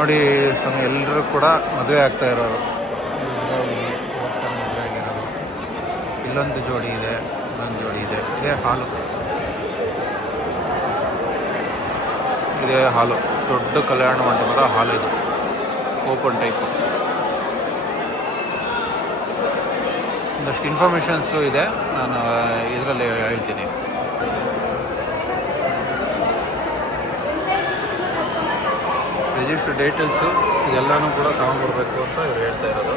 ನೋಡಿ ಸ್ವಾಮಿ ಎಲ್ಲರೂ ಕೂಡ ಮದುವೆ ಆಗ್ತಾ ಇರೋರು. ಮದುವೆ ಆಗಿರೋರು. ಇಲ್ಲೊಂದು ಜೋಡಿ ಇದೆ, ಇಲ್ಲೊಂದು ಜೋಡಿ ಇದೆ. ಇದೇ ಹಾಲು, ಇದೇ ಹಾಲು. ದೊಡ್ಡ ಕಲ್ಯಾಣ ಮಂಟಪದ ಹಾಲು ಇದು, ಓಪನ್ ಟೈಪು. ಒಂದಷ್ಟು ಇನ್ಫಾರ್ಮೇಷನ್ಸು ಇದೆ, ನಾನು ಇದರಲ್ಲಿ ಹೇಳ್ತೀನಿ. ರಿಜಿಸ್ಟರ್ ಡೀಟೇಲ್ಸು ಇದೆಲ್ಲನೂ ಕೂಡ ತಗೊಂಡ್ಬರ್ಬೇಕು ಅಂತ ಇವ್ರು ಹೇಳ್ತಾ ಇರೋದು.